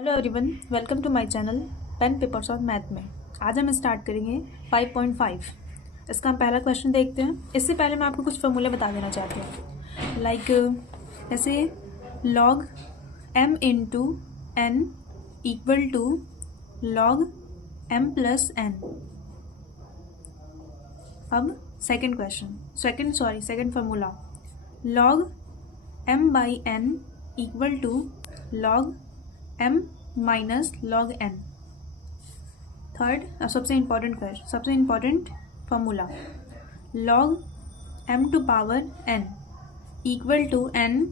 Hello everyone, welcome to my channel pen papers और math में। आज हम स्टार्ट करेंगे 5.5। इसका हम पहला क्वेश्चन देखते हैं। इससे पहले मैं आपको कुछ फॉर्मूले बता देना चाहती हूँ। ऐसे log m into n equal to log m plus n। अब second formula log m by n equal to log m minus log n। Third सबसे important formula log m to power n equal to n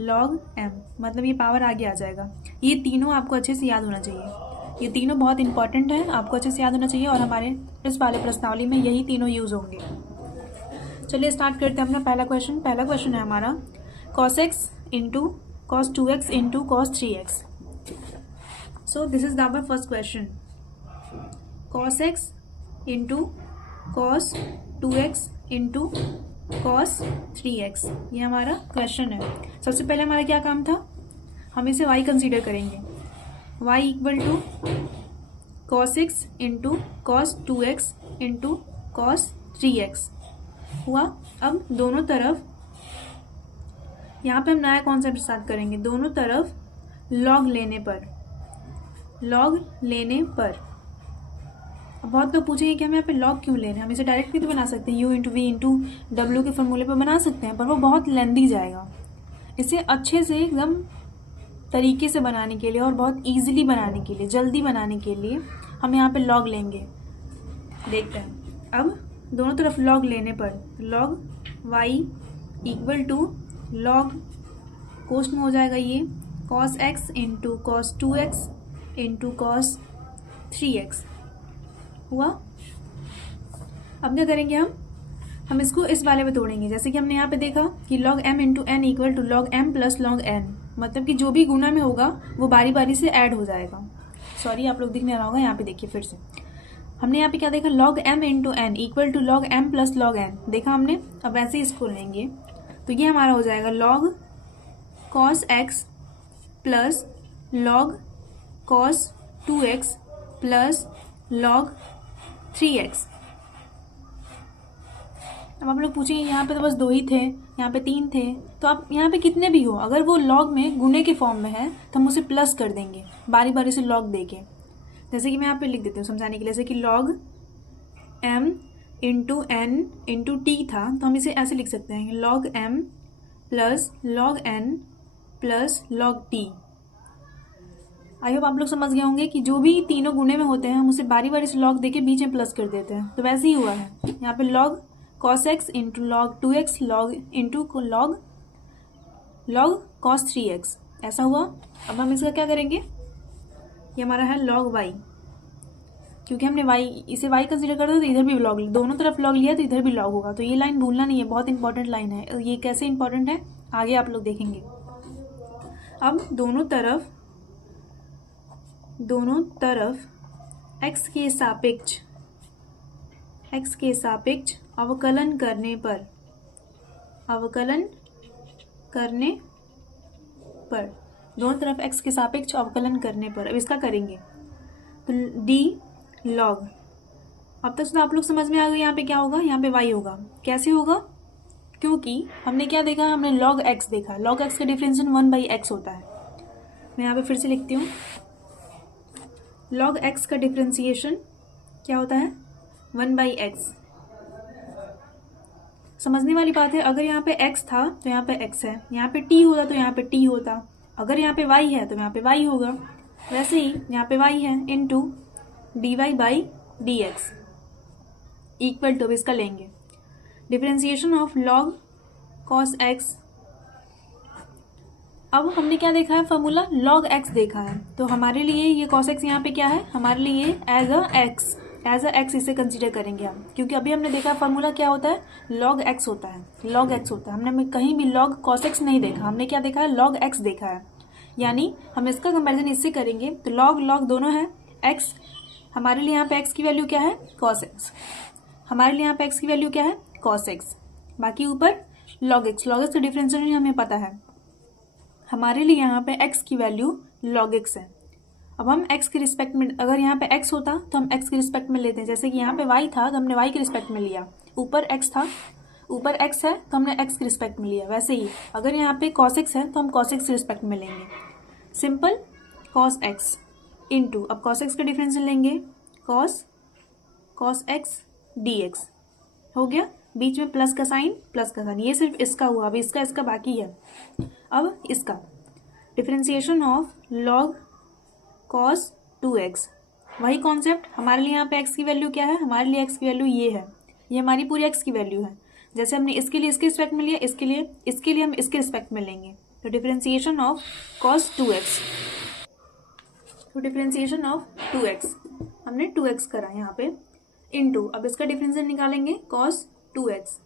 log m, मतलब ये power आगे आ जाएगा। ये तीनों आपको अच्छे से याद होना चाहिए। ये तीनों बहुत इंपॉर्टेंट है, आपको अच्छे से याद होना चाहिए और हमारे इस वाले प्रश्नावली में यही तीनों यूज होंगे। चलिए स्टार्ट करते हैं अपना पहला क्वेश्चन है हमारा cos x into cos 2x into cos 3x. So this is our first question. Cos x into cos 2x into cos 3x, ये हमारा क्वेश्चन है। सबसे पहले हमारा क्या काम था, हम इसे y कंसीडर करेंगे। y equal to cos x into cos 2x into cos 3x हुआ। अब दोनों तरफ यहाँ पे हम नया कॉन्सेप्ट स्टार्ट करेंगे। दोनों तरफ लॉग लेने पर बहुत लोग पूछेंगे कि हम यहाँ पे लॉग क्यों ले रहे हैं। हम इसे डायरेक्ट भी तो बना सकते हैं, u इंटू वी इंटू डब्ल्यू के फॉर्मूले पर बना सकते हैं, पर वो बहुत लेंदी जाएगा। इसे अच्छे से एकदम तरीके से बनाने के लिए और बहुत ईजिली बनाने के लिए, जल्दी बनाने के लिए हम यहाँ पे लॉग लेंगे। देखते हैं। अब दोनों तरफ लॉग लेने पर log y equal to log cos में हो जाएगा ये cos x into cos 2x into cos 3x हुआ। अब क्या करेंगे, हम इसको इस वाले में तोड़ेंगे। जैसे कि हमने यहाँ पे देखा कि log m into n equal to log m plus log n, मतलब कि जो भी गुना में होगा वो बारी बारी से ऐड हो जाएगा। सॉरी, आप लोग दिख नहीं रहा होगा, यहाँ पे देखिए फिर से। हमने यहाँ पे क्या देखा, log m into n equal to log m plus log n देखा हमने। अब वैसे ही इसको लेंगे तो ये हमारा हो जाएगा log cos x plus log cos 2x plus log 3x। अब आप लोग पूछेंगे यहाँ पे तो बस 2 ही थे, यहाँ पे 3 थे, तो आप यहाँ पे कितने भी हो, अगर वो log में गुणे के फॉर्म में है तो हम उसे प्लस कर देंगे बारी बारी से log देके। जैसे कि मैं यहाँ पे लिख देती हूँ समझाने के लिए। जैसे कि log m into n into T था, तो हम इसे ऐसे लिख सकते हैं log m plus log n plus log t। I hope आप लोग समझ गए होंगे कि जो भी तीनों गुणे में होते हैं हम उसे बारी बारी से log देके बीच में प्लस कर देते हैं। तो वैसे ही हुआ है यहाँ पे log cos x into log 2x log into log cos 3x ऐसा हुआ। अब हम इसका क्या करेंगे, ये हमारा है log y, क्योंकि हमने इसे y कंसीडर कर दो तो इधर भी log, दोनों तरफ log लिया तो इधर भी log होगा। तो ये लाइन भूलना नहीं है, बहुत इंपॉर्टेंट लाइन है। ये कैसे इंपॉर्टेंट है आगे आप लोग देखेंगे। अब दोनों तरफ x के सापेक्ष अवकलन करने पर दोनों तरफ x के सापेक्ष अवकलन करने पर अब इसका करेंगे तो d log। अब तक तो आप लोग समझ में आ गए यहाँ पे क्या होगा, यहाँ पे y होगा। कैसे होगा, क्योंकि हमने क्या देखा, हमने log x देखा। log x का डिफरेंशिएशन 1/x होता है। मैं यहाँ पे फिर से लिखती हूँ, log x का डिफरेंशिएशन क्या होता है 1/x। समझने वाली बात है, अगर यहाँ पे x था तो यहाँ पे x है, यहाँ पे t होता तो यहाँ पे t होता, अगर यहाँ पे y है तो यहाँ पे y होगा। वैसे ही यहाँ पे y है इंटू dy/dx इक्वल टू, इसका लेंगे differentiation of log cos x। अब हमने क्या देखा है, फॉर्मूला log x देखा है, तो हमारे लिए ये cos x यहाँ पे क्या है, हमारे लिए एज अ x इसे कंसीडर करेंगे हम, क्योंकि अभी हमने देखा फॉर्मूला क्या होता है, log x होता है। हमने कहीं भी log cos x नहीं देखा, हमने क्या देखा है, log x देखा है। यानी हम इसका कंपैरिजन इससे करेंगे तो log दोनों है। x हमारे लिए यहाँ पे x की वैल्यू क्या है, cos x, हमारे लिए यहाँ पे x की वैल्यू क्या है, cos x, बाकी ऊपर log x का डिफरेंशिएशन हमें पता है। हमारे लिए यहाँ पे x की वैल्यू log x है। अब हम x के रिस्पेक्ट में, अगर यहाँ पे x होता तो हम x के रिस्पेक्ट में लेते हैं, जैसे कि यहाँ पे y था तो हमने y के रिस्पेक्ट में लिया, ऊपर x था, ऊपर x है तो हमने x के रिस्पेक्ट में लिया। वैसे ही अगर यहाँ पे cos x है तो हम cos x के रिस्पेक्ट में लेंगे। सिंपल cos x इंटू, अब cos x का डिफरेंशियल लेंगे cos x dx हो गया, बीच में प्लस का साइन, ये सिर्फ इसका हुआ। अब इसका बाकी है। अब इसका differentiation of log cos 2x, वही कॉन्सेप्ट। हमारे लिए यहाँ पे x की वैल्यू क्या है, हमारे लिए x की वैल्यू ये है, ये हमारी पूरी x की वैल्यू है। जैसे हमने इसके लिए इसके रिस्पेक्ट में लिया, इसके लिए हम इसके रिस्पेक्ट में लेंगे। तो डिफरेंशिएशन ऑफ cos 2x, तो डिफरेंशिएशन ऑफ 2x हमने 2x करा यहाँ पे इंटू, अब इसका डिफरेंशियल निकालेंगे cos 2x।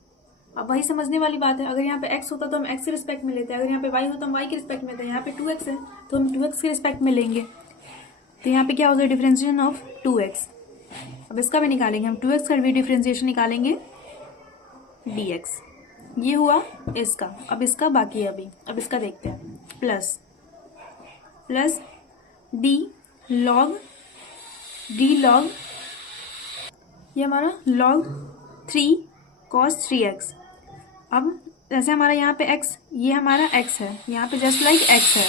अब वही समझने वाली बात है, अगर यहाँ पे x होता तो हम x के रिस्पेक्ट में लेते हैं, अगर यहाँ पे y होता तो हम y के रिस्पेक्ट में लेते हैं। यहाँ पे 2x है तो हम 2x के रिस्पेक्ट में लेंगे। तो यहाँ पे क्या हो जाए, डिफरेंशिएशन ऑफ 2x। अब इसका भी निकालेंगे हम, 2x का भी डिफरेंशिएशन निकालेंगे dx, ये हुआ इसका। अब इसका बाकी है अभी, अब इसका देखते हैं, प्लस d log ये हमारा log 3 cos 3x। अब जैसे हमारा यहाँ पे x, ये हमारा x है, यहाँ पे जस्ट लाइक x है,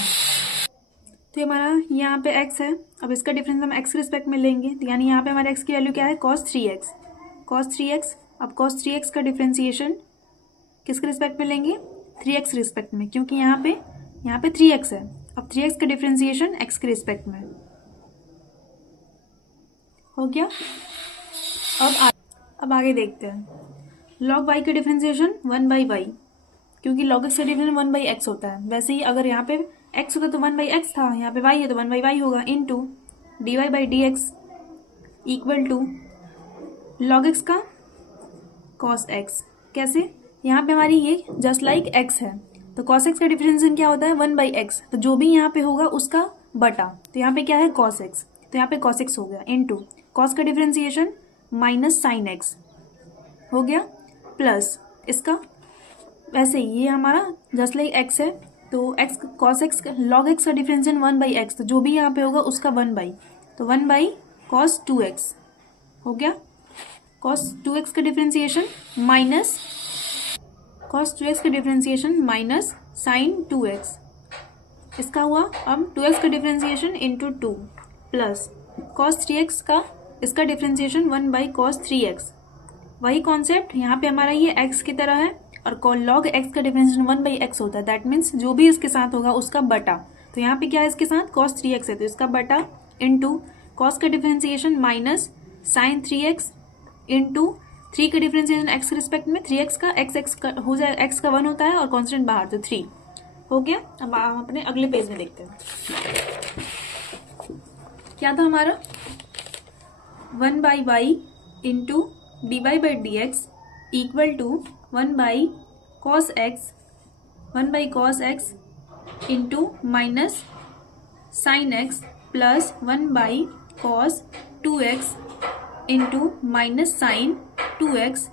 तो हमारा यहाँ पे x है। अब इसका डिफरेंस हम x के रिस्पेक्ट में लेंगे, तो यानी यहाँ पे हमारे x की वैल्यू क्या है, cos 3x। अब cos 3x का डिफरेंशिएशन किसके रिस्पेक्ट में लेंगे, 3x के रिस्पेक्ट में, क्योंकि यहाँ पे 3x है। अब 3x का डिफरेंशिएशन x के रिस्पेक्ट में हो गया। अब आगे देखते हैं, log y का डिफरेंशिएशन 1/y, क्योंकि log x का डिफरेंशिएशन 1/x होता है। वैसे ही अगर यहाँ पे x होता तो 1/x था, यहाँ पे y है तो 1/y होगा, into dy/dx equal to log x का cos x। कैसे, यहाँ पे हमारी ये जस्ट लाइक x है, तो cos x का डिफरेंशिएशन क्या होता है, 1/x, तो जो भी यहाँ पे होगा उसका बटा, तो यहाँ पे क्या है cos x, तो यहाँ पे cos x हो गया, इंटू cos का डिफरेंशिएशन माइनस साइन x हो गया, प्लस इसका वैसे ही ये हमारा जस्ट लाइक x है, तो x cos x log x का डिफरेंशिएशन 1/x, तो जो भी यहाँ पे होगा उसका 1/, तो 1/cos 2x हो गया। cos 2x का डिफरेंशिएशन माइनस cos 2x का डिफरेंशिएशन माइनस साइन 2x, इसका हुआ। अब 2x का differentiation into 2 plus cos 3x का इसका डिफरेंशिएशन 1/cos 3x, वही कॉन्सेप्ट। यहाँ पे हमारा ये x की तरह है और log x का डिफरेंशिएशन 1/x होता है, दैट मीन्स जो भी इसके साथ होगा उसका बटा। तो यहाँ पे क्या है, इसके साथ cos 3x है तो इसका बटा, इंटू cos का differentiation minus sine 3x, into 3 का डिफरेंशिएशन x के रिस्पेक्ट में, 3x का x का हो जाए, x का 1 होता है और कांस्टेंट बाहर, तो 3 हो गया। अब हम अपने अगले पेज में देखते हैं, क्या था हमारा 1/y into dy/dx equal to 1/cos x into minus sine x plus 1/cos 2x into minus sine 2x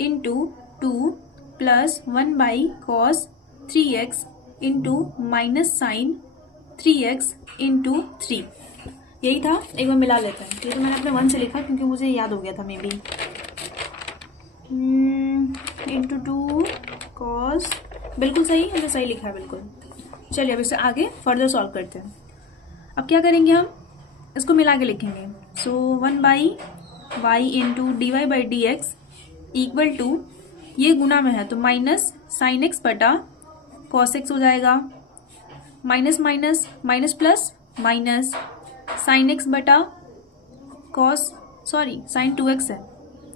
into 2 plus 1/cos 3x into minus sine 3x into 3, यही था। एक बार मिला लेते हैं, ये तो मैंने अपने 1 से लिखा क्योंकि मुझे याद हो गया था, मे बी इंटू 2 cos, बिल्कुल सही, मुझे सही लिखा है बिल्कुल। चलिए अब इसे आगे फर्दर सॉल्व करते हैं। अब क्या करेंगे, हम इसको मिला के लिखेंगे। सो 1/y into dy/dx equal to, ये गुना में है तो माइनस साइन x बटा cos x हो जाएगा, minus minus minus plus minus sine x बटा साइन 2x है,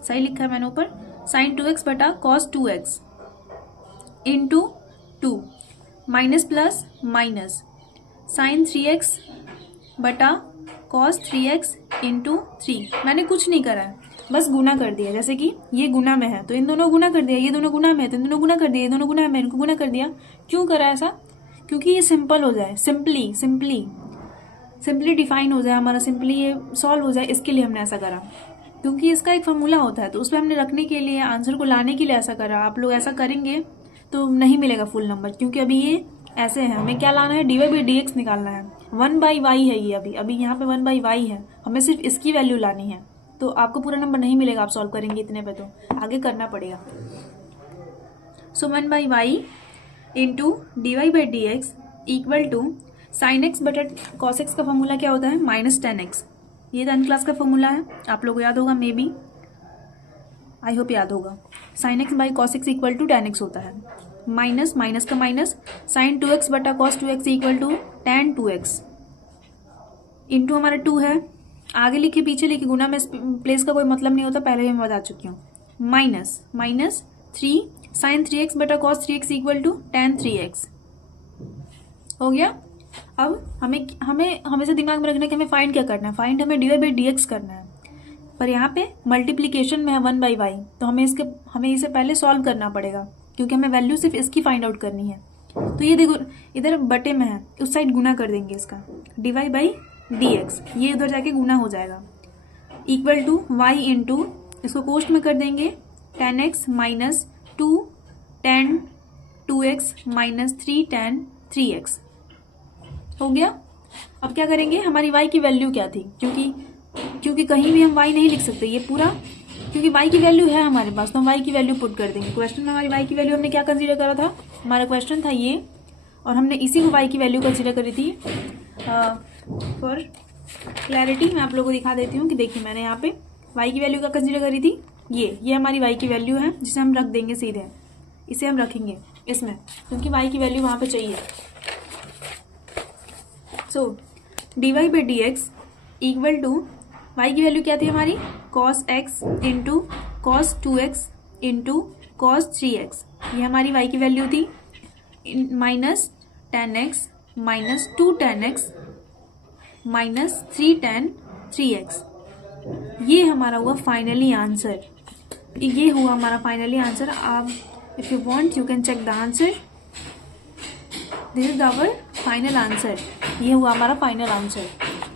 सही लिखा है मैंने ऊपर, साइन 2x बटा cos 2x into 2 minus plus minus sine 3x बटा cos 3x इंटू 3। मैंने कुछ नहीं करा है, बस गुना कर दिया। जैसे कि ये गुना में है तो इन दोनों गुना कर दिया, ये दोनों गुना में है तो इन दोनों गुना कर दिया, ये दोनों गुना में इनको गुना कर दिया। क्यों करा ऐसा, क्योंकि ये सिंपल हो जाए, सिंपली डिफाइन हो जाए हमारा, सिंपली ये सॉल्व हो जाए, इसके लिए हमने ऐसा करा। क्योंकि इसका एक फॉर्मूला होता है तो उस पर हमने रखने के लिए, आंसर को लाने के लिए ऐसा करा। आप लोग ऐसा करेंगे तो नहीं मिलेगा फुल नंबर, क्योंकि अभी ये ऐसे है, हमें क्या लाना है, dy/dx निकालना है। 1/y है ये, अभी यहाँ पे 1/y है, हमें सिर्फ इसकी वैल्यू लानी है। तो आपको पूरा नंबर नहीं मिलेगा आप सॉल्व करेंगे इतने पे, तो आगे करना पड़ेगा। So 1/y into dy/dx equal to sine x बटा कॉस एक्स का फॉर्मूला क्या होता है, -10x। ये 10th क्लास का फॉर्मूला है, आप लोगों को याद होगा, मे बी, आई होप याद होगा। Sine x by cos x equal to tan x होता है, माइनस माइनस का माइनस साइन 2x बटा cos 2x equal to tan 2x, into हमारा 2 है, आगे लिखे पीछे लिखे, गुना में प्लेस का कोई मतलब नहीं होता, पहले भी मैं बता चुकी हूँ, माइनस माइनस 3 साइन 3x बटा cos 3x equal to tan 3x हो गया। अब हमें हमेशा दिमाग में रखना है कि हमें फाइंड क्या करना है, फाइंड हमें dy/dx करना है, पर यहाँ पे मल्टीप्लीकेशन में है 1/y, तो हमें इसे पहले सॉल्व करना पड़ेगा, क्योंकि हमें वैल्यू सिर्फ इसकी फाइंड आउट करनी है। तो ये देखो इधर बटे में है, उस साइड गुना कर देंगे इसका, dy/dx, ये उधर जाके गुना हो जाएगा, इक्वल टू y इंटू, इसको कोष्ट में कर देंगे, tan x minus 2 tan 2x minus 3 tan 3x हो गया। अब क्या करेंगे, हमारी y की वैल्यू क्या थी, क्योंकि कहीं भी हम y नहीं लिख सकते, ये पूरा, क्योंकि y की वैल्यू है हमारे पास, तो हम y की वैल्यू पुट कर देंगे। क्वेश्चन में हमारी y की वैल्यू हमने क्या कंसीडर करा था, हमारा क्वेश्चन था ये, और हमने इसी को y की वैल्यू कंसीडर करी थी। फॉर क्लैरिटी मैं आप लोगों को दिखा देती हूँ कि देखिए मैंने यहाँ पे y की वैल्यू क्या कंसीडर करी थी, ये हमारी y की वैल्यू है, जिसे हम रख देंगे सीधे, इसे हम रखेंगे इसमें, क्योंकि y की वैल्यू वहाँ पे चाहिए। सो dy/dx इक्वल टू, y की वैल्यू क्या थी हमारी, cos x into cos 2x into cos 3x, ये हमारी y की वैल्यू थी, minus tan x minus 2 tan x minus 3 tan 3x, ये हमारा हुआ फाइनली आंसर, ये हुआ हमारा फाइनली आंसर। आप if you want you can check the answer, this is our final answer, ये हुआ हमारा फाइनल आंसर।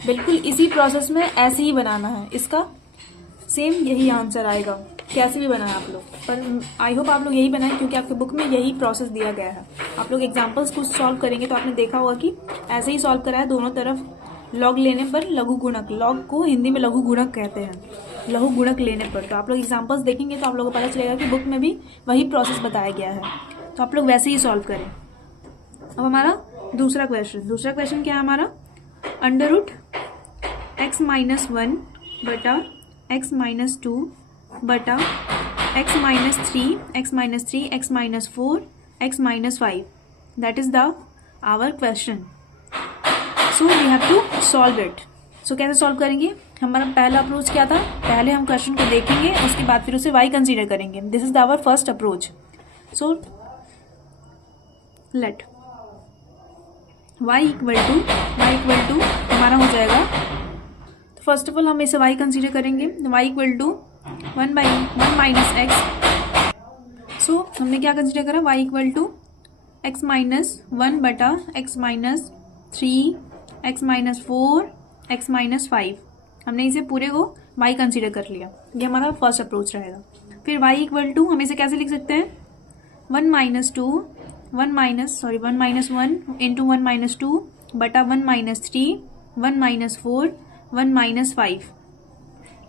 बिल्कुल इसी प्रोसेस में ऐसे ही बनाना है, इसका सेम यही आंसर आएगा, कैसे भी बनाए आप लोग, पर आई होप आप लोग यही बनाएं, क्योंकि आपके बुक में यही प्रोसेस दिया गया है। आप लोग एग्जाम्पल्स कुछ सॉल्व करेंगे तो आपने देखा होगा कि ऐसे ही सॉल्व करा है, दोनों तरफ लॉग लेने पर लघु गुणक, लॉग को हिंदी में लघु गुणक कहते हैं, लघु गुणक लेने पर। तो आप लोग एग्जाम्पल्स देखेंगे तो आप लोगों को पता चलेगा कि बुक में भी वही प्रोसेस बताया गया है, तो आप लोग वैसे ही सॉल्व करें। अब हमारा दूसरा क्वेश्चन क्या है हमारा, अंडर x माइनस 1 बटा x माइनस 2 बटा x minus 3 x minus 3 x minus 4 x minus 5, that is the our question. So we have to solve it. So कैसे सॉल्व करेंगे, हमारा पहला अप्रोच क्या था, पहले हम क्वेश्चन को देखेंगे, उसके बाद फिर उसे y कंसीडर करेंगे, this is our first approach. So let y equal to हमारा हो जाएगा, तो फर्स्ट ऑफ ऑल हम इसे y कंसीडर करेंगे, y equal to 1 minus x. So हमने क्या कंसीडर करा, y equal to x minus 1 बटा x minus 3 x minus 4 x minus 5, हमने इसे पूरे को y कंसीडर कर लिया, ये हमारा फर्स्ट अप्रोच रहेगा। फिर y इक्वल टू हम इसे कैसे लिख सकते हैं, 1 माइनस 1 इंटू 1 माइनस 2 बटा 1 माइनस 3 1 माइनस 4 1 माइनस 5,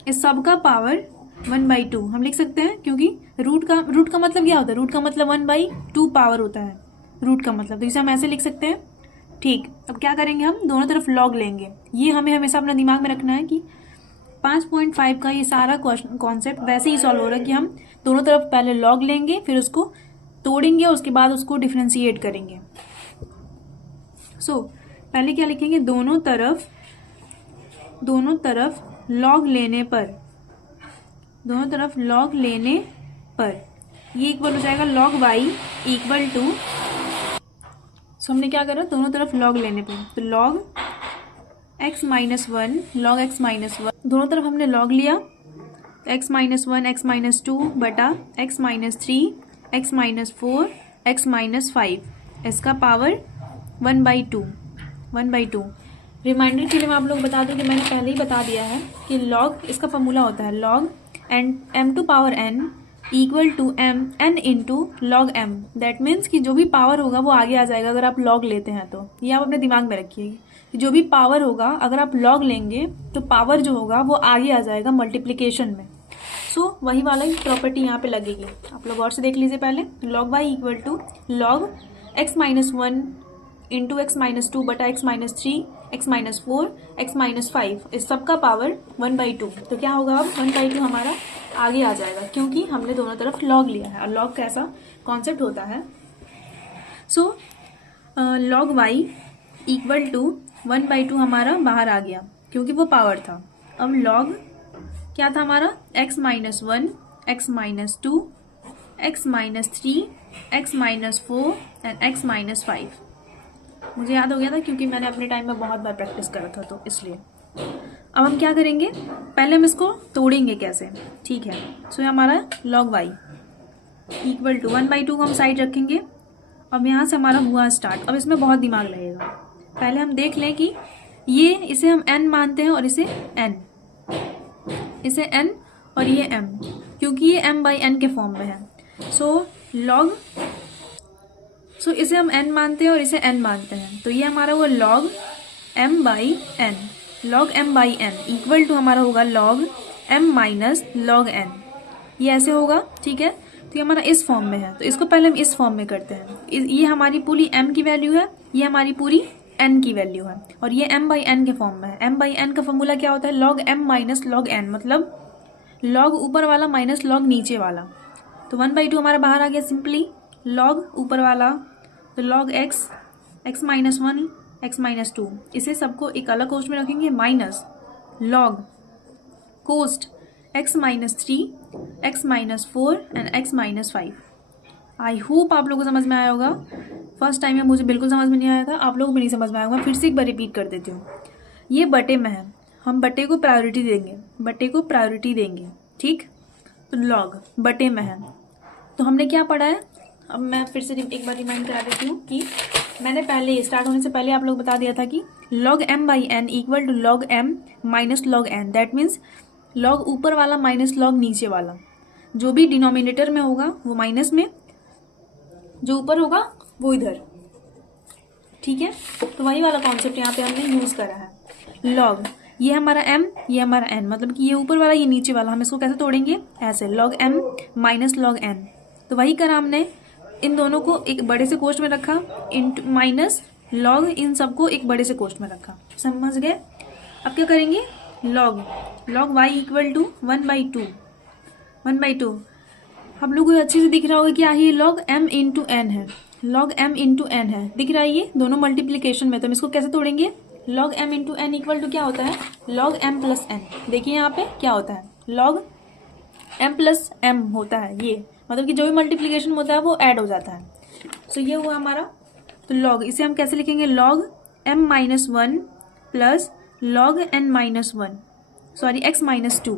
इस सब का पावर 1/2 हम लिख सकते हैं, क्योंकि रूट का मतलब क्या होता है, रूट का मतलब 1/2 पावर होता है रूट का मतलब, तो इसे हम ऐसे लिख सकते हैं। ठीक, अब क्या करेंगे, हम दोनों तरफ लॉग लेंगे, ये हमें हमेशा अपना दिमाग में रखना है कि 5.5 का ये सारा कॉन्सेप्ट वैसे ही सॉल्व हो रहा है कि हम दोनों तरफ पहले लॉग लेंगे, फिर उसको तोड़ेंगे, उसके बाद उसको डिफ्रेंशिएट करेंगे। सो पहले क्या लिखेंगे, दोनों तरफ लॉग लेने पर ये इक्वल हो जाएगा log y इक्वल टू, सो हमने क्या करा, दोनों तरफ लॉग लेने पे, तो log x माइनस 1 दोनों तरफ हमने लॉग लिया, x माइनस 1 x माइनस 2 बटा x minus 3 x minus 4 x minus 5, इसका पावर 1/2। रिमाइंडर के लिए मैं आप लोग बता दूं कि मैंने पहले ही बता दिया है कि log इसका फॉर्मूला होता है log m to power n equal to n into log m, that means कि जो भी पावर होगा वो आगे आ जाएगा अगर आप लॉग लेते हैं, तो ये आप अपने दिमाग में रखिए, जो भी पावर होगा अगर आप लॉग लेंगे तो पावर जो होगा वो आगे आ जाएगा मल्टीप्लिकेशन में। सो वही वाला ही प्रॉपर्टी यहाँ पे लगेगी। आप लोग और से देख लीजिए पहले। Log y equal to log x minus 1 into x minus 2 बटा x minus 3 x minus 4 x minus 5 इस सब का पावर 1/2। तो क्या होगा अब 1/2 हमारा आगे आ जाएगा क्योंकि हमने दोनों तरफ लॉग लिया है। और लॉग कैसा कॉन्सेप्ट होता है। So log y equal to 1/2 हमारा बाहर आ गया क्योंकि वो पावर था। अब लॉग क्या था हमारा x minus 1 x minus 2 x minus 3 x minus 4 and x minus 5। मुझे याद हो गया था क्योंकि मैंने अपने टाइम में बहुत बार प्रैक्टिस करा था तो इसलिए। अब हम क्या करेंगे, पहले हम इसको तोड़ेंगे कैसे, ठीक है। सो हमारा लॉग वाई इक्वल टू 1/2 को हम साइड रखेंगे। अब यहाँ से हमारा हुआ स्टार्ट। अब इसमें बहुत दिमाग लगेगा। पहले हम देख लें कि ये इसे हम n मानते हैं और इसे n, इसे n और ये m, क्योंकि ये m/n के फॉर्म में है। सो इसे हम n मानते हैं और इसे n मानते हैं। तो ये हमारा हुआ log m/n, log m/n equal to हमारा होगा log m minus log n। ये ऐसे होगा, ठीक है। तो ये हमारा इस फॉर्म में है, तो इसको पहले हम इस फॉर्म में करते हैं। ये हमारी पूरी m की वैल्यू है, ये हमारी पूरी n की वैल्यू है और ये m/n के फॉर्म में है। m/n का फॉर्मूला क्या होता है, log m minus log n, मतलब log ऊपर वाला माइनस log नीचे वाला। तो 1/2 हमारा बाहर आ गया सिंपली। log ऊपर वाला तो log x minus 1 x minus 2, इसे सबको एक अलग कोष्ट में रखेंगे, minus log कोष्ट x minus 3 x minus 4 and x minus 5। I hope आप लोगों को समझ में आया होगा। फर्स्ट टाइम में मुझे बिल्कुल समझ में नहीं आया था, आप लोगों को भी नहीं समझ में आया होगा। फिर से एक बार रिपीट कर देती हूँ। ये बटे में है, हम बटे को प्रायोरिटी देंगे, बटे को प्रायोरिटी देंगे, ठीक। तो log बटे में है, तो हमने क्या पढ़ा है। अब मैं फिर से एक बार रिमाइंड करा देती हूँ कि मैंने पहले स्टार्ट होने से पहले आप लोग बता दिया था कि log m/n equal to log m minus log n। That means log ऊपर वाला माइनस log नीचे वाला। जो भी डिनोमिनेटर में होगा वो माइनस में, जो ऊपर होगा वो इधर, ठीक है। तो वही वाला कॉन्सेप्ट यहाँ पे हमने यूज करा है। log ये हमारा m, ये हमारा n, मतलब कि ये ऊपर वाला ये नीचे वाला। हम इसको कैसे तोड़ेंगे, ऐसे log m minus log n। तो वही करा हमने, इन दोनों को एक बड़े से कोष्ट में रखा, इंटू माइनस log इन सबको एक बड़े से कोष्ट में रखा। समझ गए। अब क्या करेंगे, log y इक्वल टू 1/2। हम लोग को अच्छे से दिख रहा होगा कि ये log m इंटू n है, log m इंटू n है, दिख रहा है ये दोनों मल्टीप्लीकेशन में। तो हम इसको कैसे तोड़ेंगे, log m into n equal to क्या होता है, log m प्लस n। देखिए यहाँ पे क्या होता है, log m प्लस m होता है ये, मतलब कि जो भी मल्टीप्लीकेशन होता है वो ऐड हो जाता है। सो ये हुआ हमारा। तो log इसे हम कैसे लिखेंगे, log m minus 1 plus log n minus 1, sorry x minus 2।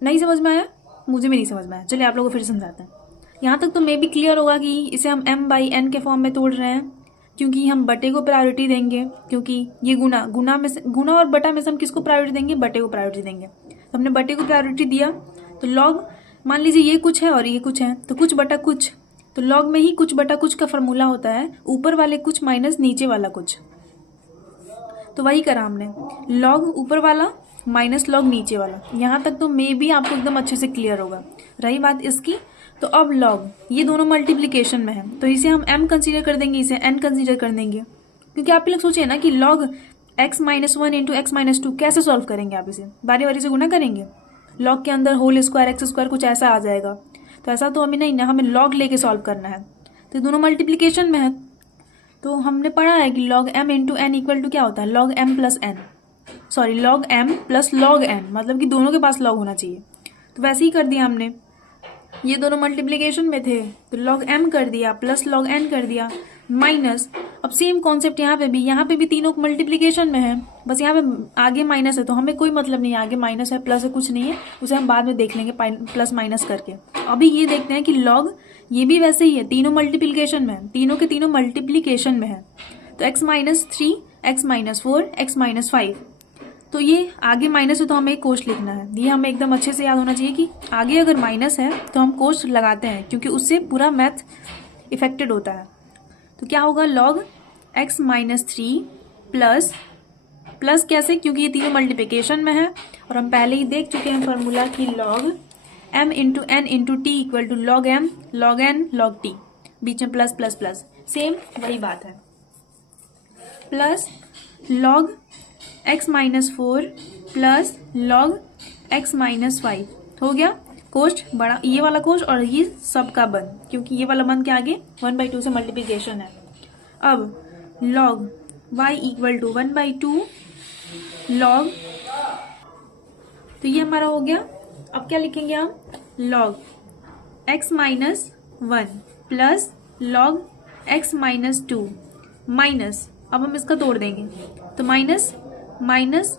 नहीं समझ में आया, मुझे भी नहीं समझ में आया। चलिए आप लोगों को फिर समझाते हैं। यहाँ तक तो मे भी क्लियर होगा कि इसे हम m/n के फॉर्म में तोड़ रहे हैं, क्योंकि हम बटे को प्रायोरिटी देंगे, क्योंकि ये गुना और बटा में से हम किसको प्रायोरिटी देंगे, बटे को प्रायोरिटी देंगे। तो हमने बटे को प्रायोरिटी दिया, तो log मान लीजिए ये कुछ है और ये कुछ है, तो कुछ बटा कुछ। तो log में ही कुछ बटा कुछ का फॉर्मूला होता है, ऊपर वाले कुछ माइनस नीचे वाला कुछ। तो वही करा हमने, log ऊपर वाला माइनस log नीचे वाला। यहाँ तक तो मे भी आपको एकदम अच्छे से क्लियर होगा। रही बात इसकी, तो अब log ये दोनों मल्टीप्लिकेशन में है, तो इसे हम m कंसीडर कर देंगे, इसे n कंसीडर कर देंगे। क्योंकि आप लोग सोचिए ना कि log x minus 1 into x minus 2 कैसे सॉल्व करेंगे, आप इसे बारी बारी से गुना करेंगे। log के अंदर होल स्क्वायर एक्स स्क्वायर कुछ ऐसा आ जाएगा, तो ऐसा तो हमें नहीं ना, हमें log लेके सॉल्व करना है। तो दोनों मल्टीप्लिकेशन में है, तो हमने पढ़ा है कि log m into n equal to क्या होता है, log m plus n, sorry log m plus log n, मतलब कि दोनों के पास log होना चाहिए। तो वैसे ही कर दिया हमने, ये दोनों मल्टीप्लिकेशन में थे तो log m कर दिया प्लस log n कर दिया माइनस। अब सेम कॉन्सेप्ट यहाँ पे भी तीनों मल्टीप्लिकेशन में है, बस यहाँ पे आगे माइनस है तो हमें कोई मतलब नहीं है, आगे माइनस है प्लस है कुछ नहीं है, उसे हम बाद में देख लेंगे प्लस माइनस करके। अभी ये देखते हैं कि log ये भी वैसे ही है, तीनों मल्टीप्लिकेशन में है, तीनों के तीनों मल्टीप्लिकेशन में है। तो x minus 3 x minus 4 x minus 5, तो ये आगे माइनस है तो हमें एक कोष्ट लिखना है। ये हमें एकदम अच्छे से याद होना चाहिए कि आगे अगर माइनस है तो हम कोष्ट लगाते हैं, क्योंकि उससे पूरा मैथ इफेक्टेड होता है। तो क्या होगा, log x minus 3 plus plus कैसे, क्योंकि ये तीनों मल्टीप्लिकेशन में है और हम पहले ही देख चुके हैं फॉर्मूला की log m into n into t equal to log m log n log t, बीच में प्लस प्लस प्लस, सेम वही बात है। Plus log x minus 4 plus log x minus 5 हो गया कोष्ट बड़ा, ये वाला कोष्ट और ये सबका बंद, क्योंकि ये वाला बंद के आगे 1/2 से मल्टीप्लिकेशन है। अब log y equal to 1/2 log, तो ये हमारा हो गया। अब क्या लिखेंगे हम, log x minus 1 plus log x minus 2 minus, अब हम इसका तोड़ देंगे तो minus minus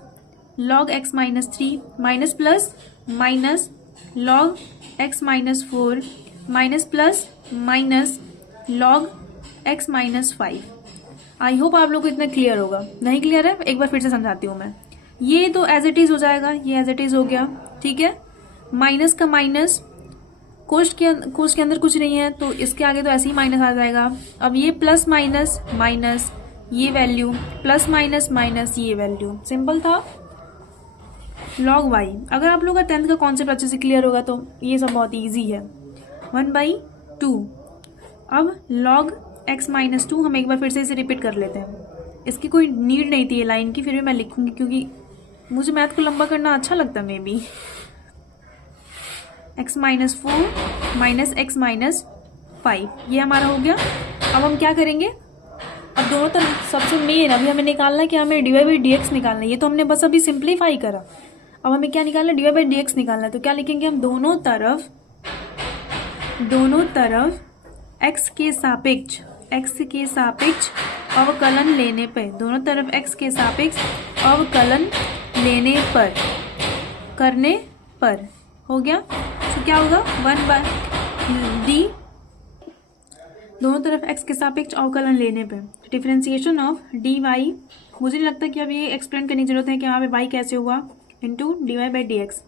log x minus 3 minus plus minus log x minus 4 minus plus minus log x minus 5। I hope आप लोग को इतना क्लियर होगा। नहीं क्लियर है एक बार फिर से समझाती हूँ मैं। ये तो एज इट इज हो जाएगा, ये एज इट इज हो गया, ठीक है। माइनस का माइनस, कोष्ट के अंदर कुछ नहीं है तो इसके आगे तो ऐसे ही माइनस आ जाएगा। अब ये प्लस माइनस माइनस ये वैल्यू, प्लस माइनस माइनस ये वैल्यू, सिंपल था। log y, अगर आप लोग का 10th का कॉन्सेप्ट अच्छे से क्लियर होगा तो ये सब बहुत इजी है। 1/2। अब log x माइनस 2 हम एक बार फिर से इसे रिपीट कर लेते हैं। इसकी कोई नीड नहीं थी ये लाइन की, फिर भी मैं लिखूंगी क्योंकि मुझे मैथ को लंबा करना अच्छा लगता है may be. x minus 4 minus x minus 5 ये हमारा हो गया। अब हम क्या करेंगे, अब दोनों तरफ सबसे मेन अभी हमें निकालना है कि हमें dy बाई dx निकालना है। ये तो हमने बस अभी सिंप्लीफाई करा, अब हमें क्या निकालना है, dy बाई dx निकालना है। तो क्या लिखेंगे हम, दोनों तरफ x के सापेक्ष अवकलन लेने पे, दोनों तरफ x के सापेक्ष अवकलन लेने पर, करने पर हो गया। तो क्या होगा, 1/d, दोनों तरफ x के सापेक्ष अवकलन लेने पे डिफरेंशिएशन ऑफ dy। मुझे नहीं लगता कि अब ये एक्सप्लेन करने की जरूरत है कि यहाँ पे y कैसे हुआ, इंटू dy बाई dx।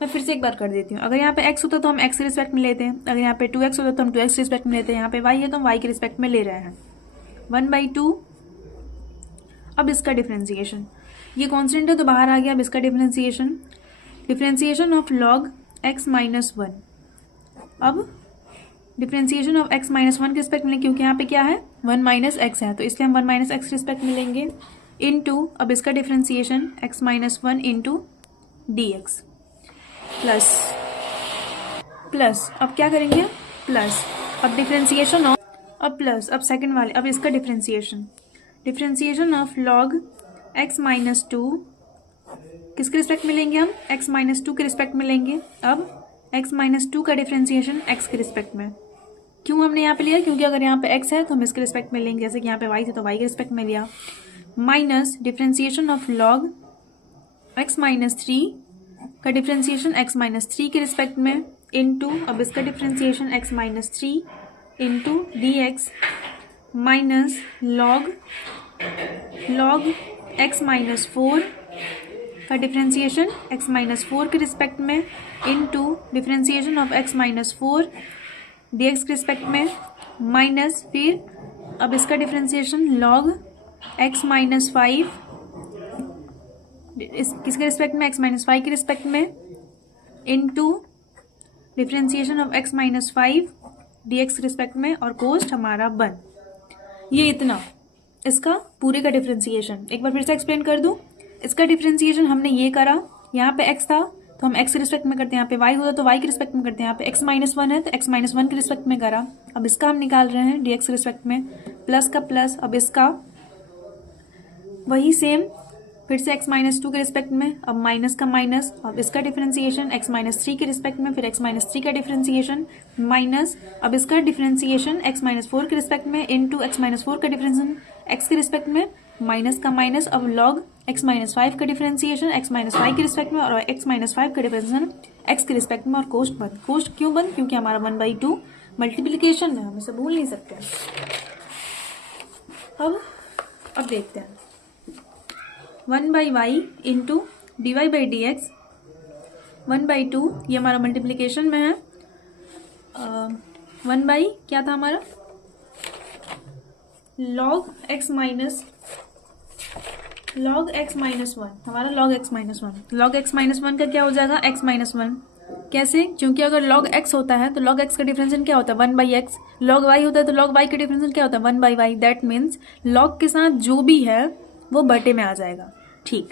मैं फिर से एक बार कर देती हूँ। अगर यहाँ पे x होता तो हम x के रिस्पेक्ट में लेते हैं, अगर यहाँ पे 2x होता तो हम 2x के रिस्पेक्ट में लेते हैं, यहाँ पे y है तो हम y के रिस्पेक्ट में ले रहे हैं। 1/2। अब इसका डिफरेंशिएशन, ये कॉन्स्टेंट है तो बाहर आ गया। अब इसका differentiation of log x minus 1। अब डिफरेंशिएशन ऑफ x माइनस 1 के रिस्पेक्ट में, क्योंकि यहाँ पे क्या है 1 माइनस एक्स है तो इसलिए हम 1 माइनस एक्स के रिस्पेक्ट में लेंगे, इनटू अब इसका differentiation x minus 1 into dx plus अब क्या करेंगे, प्लस अब डिफरेंशिएशन ऑफ, अब प्लस अब सेकंड वाले, अब इसका differentiation of log x minus 2 किसके रिस्पेक्ट में लेंगे हम, x माइनस 2 के रिस्पेक्ट में लेंगे। अब x माइनस 2 का डिफरेंशिएशन x के रिस्पेक्ट में, क्यों हमने यहाँ पे लिया, क्योंकि अगर यहाँ पे x है तो हम इसके रिस्पेक्ट में लेंगे, जैसे कि यहाँ पे y थे तो y के रिस्पेक्ट में लिया। Minus differentiation of log x minus 3 का डिफरेंशिएशन x माइनस 3 के रिस्पेक्ट में, इनटू अब इसका differentiation x minus 3 into dx minus log x minus 4 का डिफरेंशिएशन x माइनस 4 के रिस्पेक्ट में, into differentiation of x minus 4 dx के रिस्पेक्ट में, माइनस फिर अब इसका डिफरेंशिएशन log x माइनस 5 किसके रिस्पेक्ट में, x माइनस 5 के रिस्पेक्ट में, into differentiation of x minus 5 dx के रिस्पेक्ट में, और कोस्ट हमारा बन। ये इतना इसका पूरे का डिफरेंशिएशन। एक बार फिर से एक्सप्लेन कर दूं, इसका डिफरेंशिएशन हमने ये करा, यहाँ पे x था तो हम x के रिस्पेक्ट में करते हैं, यहाँ पे y होता तो y के रिस्पेक्ट में करते हैं, यहाँ पे x माइनस 1 है तो x माइनस 1 के रिस्पेक्ट में करा। अब इसका हम निकाल रहे हैं dx के रिस्पेक्ट में, प्लस का प्लस, अब इसका वही सेम फिर से x माइनस 2 के रिस्पेक्ट में, अब माइनस का माइनस, अब इसका डिफरेंशिएशन x माइनस 3 के रिस्पेक्ट में, फिर x माइनस 3 का डिफरेंशिएशन माइनस, अब इसका डिफरेंशिएशन x माइनस 4 के रिस्पेक्ट में, इनटू x माइनस 4 का डिफरेंशिएशन x के रिस्पेक्ट में, माइनस का माइनस, अब log x माइनस 5 का डिफरेंशिएशन x माइनस 5 के रिस्पेक्ट में, और x माइनस 5 का डिफरेंशिएशन x के रिस्पेक्ट में, और कोस्ट बंद। कोस्ट क्यों बंद, क्योंकि हमारा 1/2 मल्टीप्लीकेशन है, हम इसे भूल नहीं सकते। अब देखते हैं 1/y into dy by dx 1/2, ये हमारा मल्टीप्लीकेशन में है। 1 क्या था हमारा, log x minus log x minus one, हमारा log x minus one, log x minus one का क्या हो जाएगा, x माइनस वन। कैसे? क्योंकि अगर log x होता है तो log x का डिफरेंशियल क्या होता है, 1/x। log y होता है तो log y का डिफरेंशियल क्या होता है, 1/y। दैट मीन्स log के साथ जो भी है वो बटे में आ जाएगा। ठीक,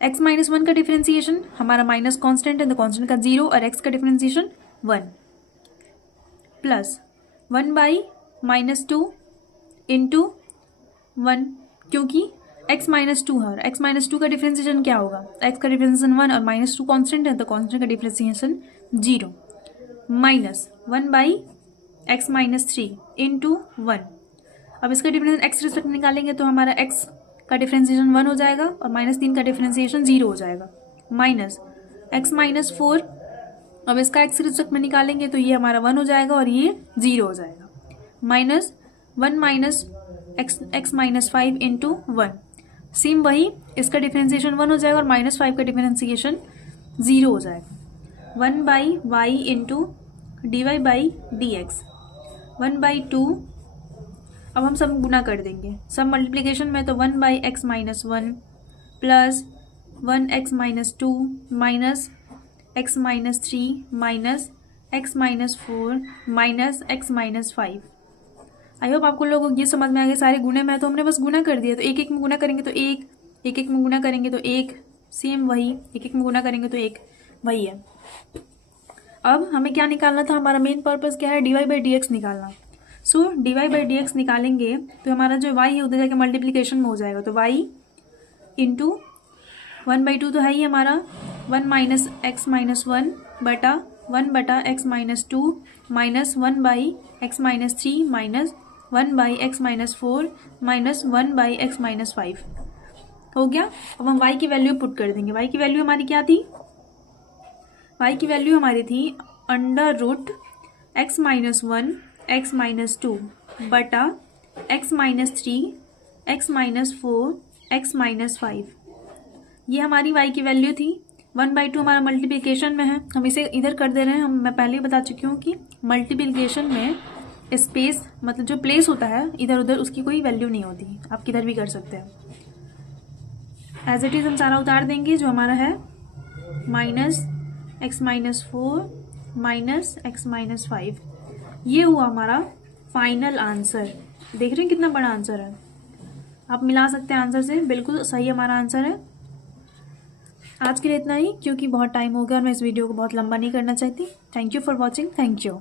x माइनस वन का डिफरेंशिएशन, हमारा माइनस कॉन्स्टेंट है तो कॉन्स्टेंट का 0 और x का डिफरेंशिएशन 1 प्लस 1/-2 इंटू 1, क्योंकि x माइनस टू है और x माइनस टू का डिफरेंशिएशन क्या होगा, x का डिफरेंशिएशन 1 और -2 कॉन्स्टेंट है तो कॉन्स्टेंट का differentiation 0 minus 1/x minus 3 into 1। अब इसका डिफरेंशिएशन x रिस्पेक्ट निकालेंगे तो हमारा x का डिफरेंशिएशन 1 हो जाएगा और -3 का डिफरेंशिएशन 0 हो जाएगा माइनस x माइनस 4। अब इसका x रिस्पेक्ट में निकालेंगे तो ये हमारा 1 हो जाएगा और ये 0 हो जाएगा minus 1 minus x minus 5 into 1। Same वही, इसका डिफरेंशिएशन 1 हो जाएगा और -5 का डिफरेंशिएशन 0 हो जाएगा। 1/y into dy/dx 1/2। अब हम सब गुना कर देंगे, सब मल्टीप्लिकेशन में तो 1/x minus 1 plus 1x minus 2 minus x minus 3 minus x minus 4 minus x minus 5। I hope आपको लोगों को ये समझ में आ गया। सारे गुणे में तो हमने बस गुना कर दिया, तो एक एक में गुना करेंगे तो एक, एक एक में गुना करेंगे तो एक, सेम वही, एक एक में गुना करेंगे तो एक, वही है। अब हमें क्या निकालना था, हमारा मेन पर्पस क्या है, dy/dx निकालना। सो dy/dx निकालेंगे तो हमारा जो y है उधर जाके मल्टीप्लीकेशन में हो जाएगा, तो y इंटू 1/2 तो है ही हमारा, 1 माइनस x माइनस 1 बटा 1/x minus 2 minus 1/x minus 3 minus 1/x minus 4 minus 1/x minus 5 हो गया। अब हम y की वैल्यू पुट कर देंगे। y की वैल्यू हमारी क्या थी, y की वैल्यू हमारी थी √x माइनस 1 x माइनस 2 बटा x minus 3 x minus 4 x minus 5। ये हमारी y की वैल्यू थी। 1/2 हमारा मल्टीप्लिकेशन में है, हम इसे इधर कर दे रहे हैं। मैं पहले ही बता चुकी हूँ कि मल्टीप्लिकेशन में स्पेस मतलब जो प्लेस होता है इधर उधर, उसकी कोई वैल्यू नहीं होती, आप किधर भी कर सकते हैं। एज इट इज़ हम सारा उतार देंगे, जो हमारा है -x minus 4 minus x minus 5। ये हुआ हमारा फाइनल आंसर। देख रहे हैं कितना बड़ा आंसर है, आप मिला सकते हैं आंसर से, बिल्कुल सही हमारा आंसर है। आज के लिए इतना ही, क्योंकि बहुत टाइम हो गया और मैं इस वीडियो को बहुत लंबा नहीं करना चाहती। Thank you for watching, thank you.